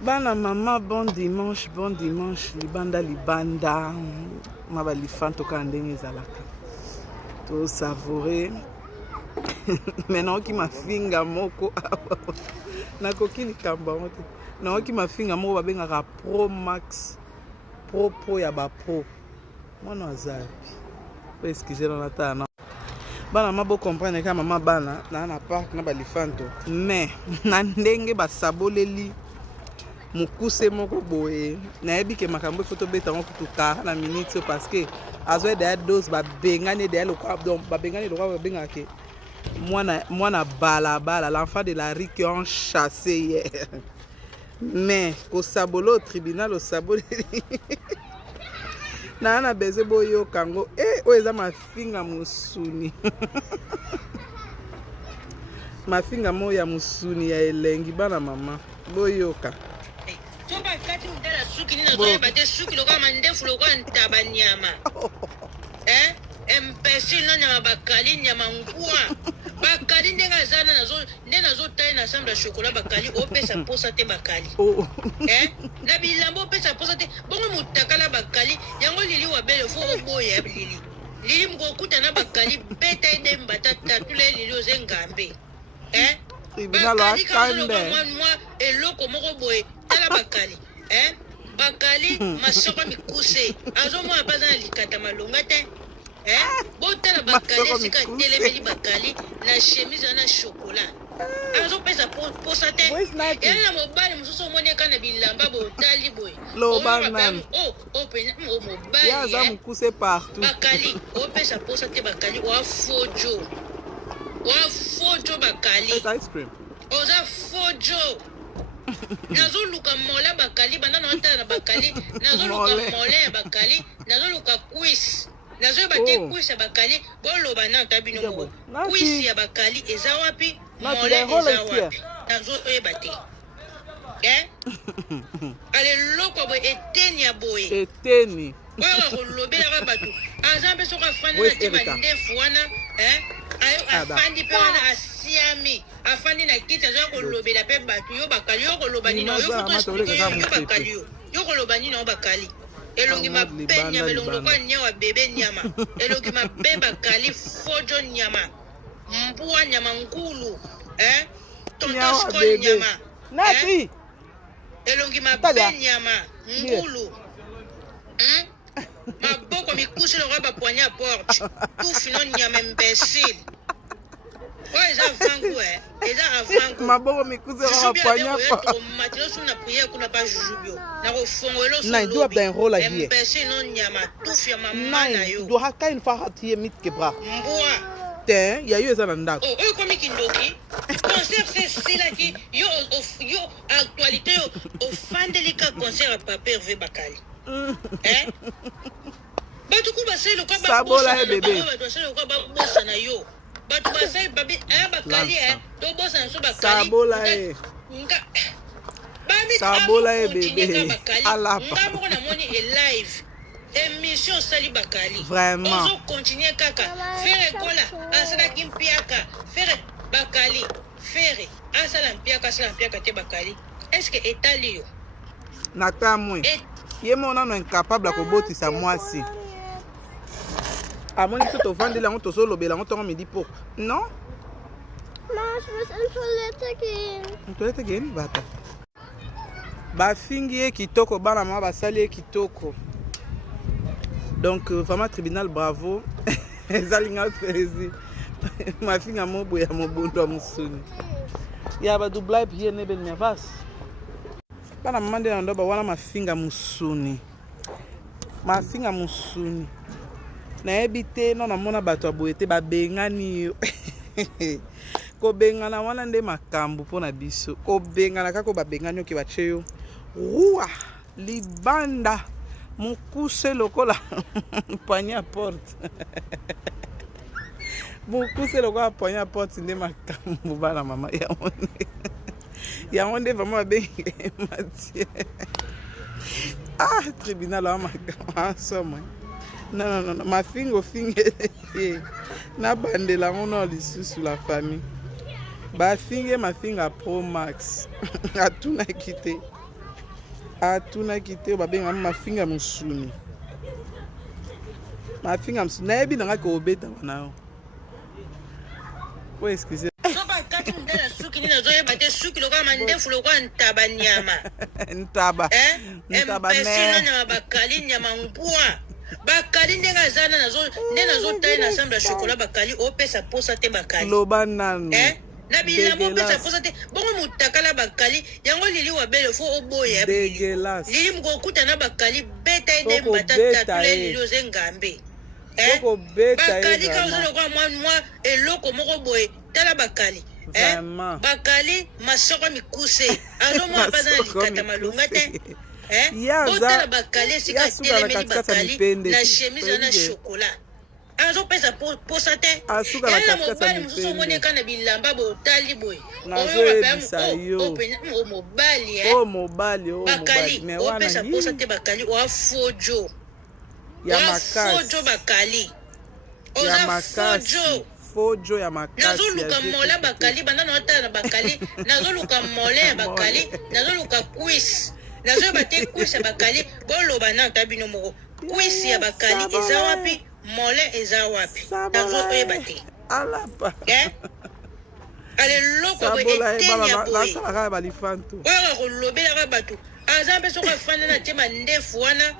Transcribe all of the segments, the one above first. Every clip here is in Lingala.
Bana mama, bon dimanche, libanda libanda. Maba lifanto ka ndenge ezalaka. To savourer. Maintenant qui m'a finga moko. Nakoki likamba mote. Na ki m'a finga moko babengaka Pro Max. Pro ya ba pro. Mwana azapi. Po excusez na tana. Bana mabo comprendre ka mama bana na park na ba lifanto. Mais na ndenge ba saboleli mukuse moko boye nayebi ke makambo foto beta ngo kutuka na minute parce que azo de dose ba bengane de lokwa donc ba bengane lokwa ba bengake mwana bala l'enfant de la rue qui ont chassé hier mais ko sabolo au tribunal au sabolo na beze boyo kango o eza mafinga musuni mafinga mo ya musuni ya elengi bana mama boyoka Toba kati mdala suki nina zoe bate suki loka mandefu loka ntaba nyama. Mpesi no nyama bakali nyama ngua. Bakali ndenga zana na zo taille na semble chocolat bakali opesa posa te bakali. Na bilambo opesa posa te bongo mutakala bakali yango lili wabele fo oboya lili. Lili mkokuta na bakali beta ide mbata tatule lili ozengambe. Bakali kazoloka mwa eloko moko boye tala bakali bakali masoko mikuse azo mwa baza na likata malonga te botala bakali sika telemeli bakali na chemise na chocolat azo pesa posa te yana mobali mususu omoneka na bilamba botali boye lobanam mobali yaza mukuse partout bakali opesa posa te bakali wa fojo bakali ice cream oza fojo nazo luka mola bakali banda na otala na bakali nazo luka mola ya bakali nazo luka quiz nazo bate quiz ya bakali boloba na tabino ko quiz ya bakali eza wapi mola eza wapi nazo ebate ale loko bo eteni ya boye eteni oyo kolobelaka bato aza mpe soki afandi na ti bandefu wana ayo afandi mpe wana asiami afandi na kiti aza kolobela mpe bato yo bakali yo koloba nini yo fotoexplike yo bakali yo koloba nini yo bakali elongi mabe nyama elongi kwa nyawa bebe nyama elongi mabe bakali fojo nyama mbuwa nyama ngulu tontoskol nyama elongi mabe nyama ngulu maboko mikuse lokwa bapoignet à porte tout fino nyama imbécile oyo eza vangu eza avangu maboko mikuse lokwa bapoignet à porte matino suna prière kuna pa jujubio na kofongolo na doit d'un rôle à dire imbécile no nyama tout ya mama na yo do haka une fois hatiye mit kebra mbwa te ya yo eza na ndako oyo komi kindoki concert sesilaki yo actualité yo ofandeli ka concert ya papa Hervé Bakali bato ku basali lokwa babosa na yo bato basali bakali tobosana so bakali sabola ye bebe nga moko namoni elive émission osali bakali vraiment ozocontinue kaka fere ekola asalaki mpiaka fere bakali fere asala mpiaka te bakali estce etali yo natamwe ye mona no incapable kobotisa mwasi amoni so tovandeli yango tozolobela yango ntongo midi poko non toilette geni bata bafingi ye kitoko bana mama basali ye kitoko donc vraiment tribunal bravo ezalinga plaisir mafinga moboya mobondo ya mosuni ya badubla epie nebeli miavasi bana mama nde na ndoba wana mafinga musuni nayebi te no namona bato ya boye te babengani yo kobengana wana nde makambo mpona biso kobengana kaka babengani oke batie yo rua libanda mokuse lokola poignet à porte mokuse lokola poignet à porte nde makambo bana mama yango nde vraiment babengi Mathieu tribunal wa makambo asomwe non mafingo finge na bandela yango na lisusu la famille bafinge mafinga Pro Max atunaki te atunaki te babenga mafinga musuni mafinga musuni nayebi nanga koobeta wana yo po excuse kati mudala suki nini nazoyeba te suki lokola mandefu lokola ntaba nyama ntaba empesino nyama bakali nyama ngwa bakali ndenge aza nde nazotali na ensemble ya chokola bakali opesa posa te bakali loba nano na bilambo opesa posa te bongo mutakala bakali yango lili wabele fo oboya lili mukokuta na bakali beta ede mbatatule lili oze ngambe bakali ka ozolokola mwa eloko moko boye tala bakali bakali masoko mikuse azomona baza na likata malonga te otala bakali esika atelemeli bakali na chemise na chokola azopesa posa te yana mobali mosusu omoni eka na bilamba boye otali boye mobali bakali opesa posa te bakali oafojo bakali oza fojo ya makasi nazoluka mola bakali banda na otala na bakali nazoluka mole ya bakali nazoluka kwisi nazoyeba te kwisi ya bakali boloba na ota bino moko kwisi ya bakali eza wapi mole eza wapi nazoyeba te aleloko boye eteni ya boye oyo kolobelaka bato aza mpe soko afanda na te mandefu wana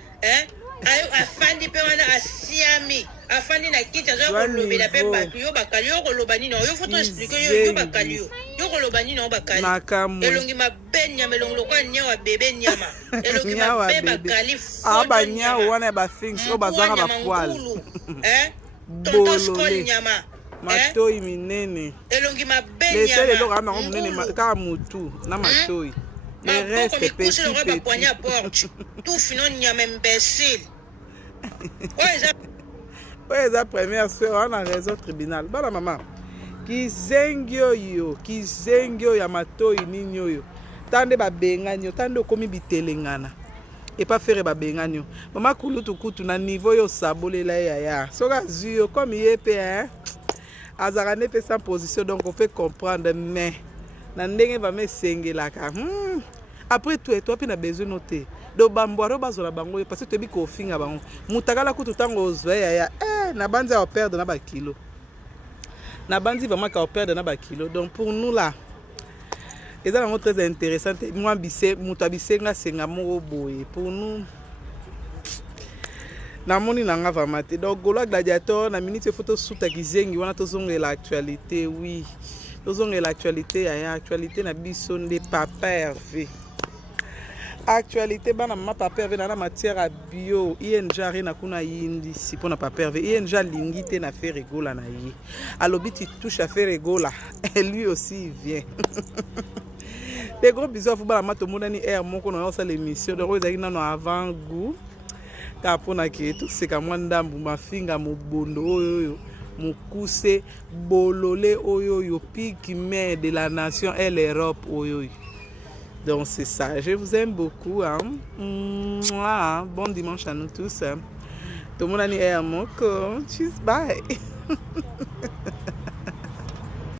afandi mpe wana asiami afandi na kiti azoya kolobela mpe bato yo bakali yo koloba nini yo foto explike yo bakali yo koloba nini yo bakali elongi mabe nyama elongi lokola nyawa bebe nyama elongi mabe bakali banyawo wana ya bathings oyo bazanga bapwale tontoskol nyama matoi minene elongi mabe lesele eloko ana yango monene kaka motu na matoi le reste petit petit tout fino nyama imbécile oyo eza première soeur wana raison tribunal bana mama kizengi oyo ya matoi nini oyo tande babengani yo tande okomi bitelengana epa fere babengani yo mama kulutukutu na niveau oyo osabolela ye yaya soki azwi yo komi ye mpe azalaka nde mpe sans position donc ofe comprendre mais na ndenge vama esengelaka après tout etwa mpe na besoin no te do bambwari oyo bazwala bango parce que toyebi kofinga bango mutakala kutu ntango ozwa yaya na bandi ya operdre na bakilo na bandi vraiment ka operdre na bakilo donc pour nous là eza nango très intéressant te mwa moto abisenga senga moko boye pour nous namoni nanga vraiment te donc golo gladiateur na minute foto suta kizengi wana tozongela actualité oui tozongela actualité yaya actualité na biso nde papa Hervé actualité bana mama papa Hervé na matière à bio ING arena kuna yindi si pona papa Hervé ING lingi te na faire rigola na ye alobi tu touche à faire rigola et lui aussi il vient des gros bisous pour bana mato monani air moko na ça l'émission donc ezaki nano avant goût ka pona ke tout c'est ka mwandambu mafinga mobondo oyo mukuse bololé oyo pique main de la nation et l'Europe oyo. Donc c'est ça, je vous aime beaucoup hein. Bon dimanche à nous tous. Tout le monde est à mon corps. Tchuss, bye.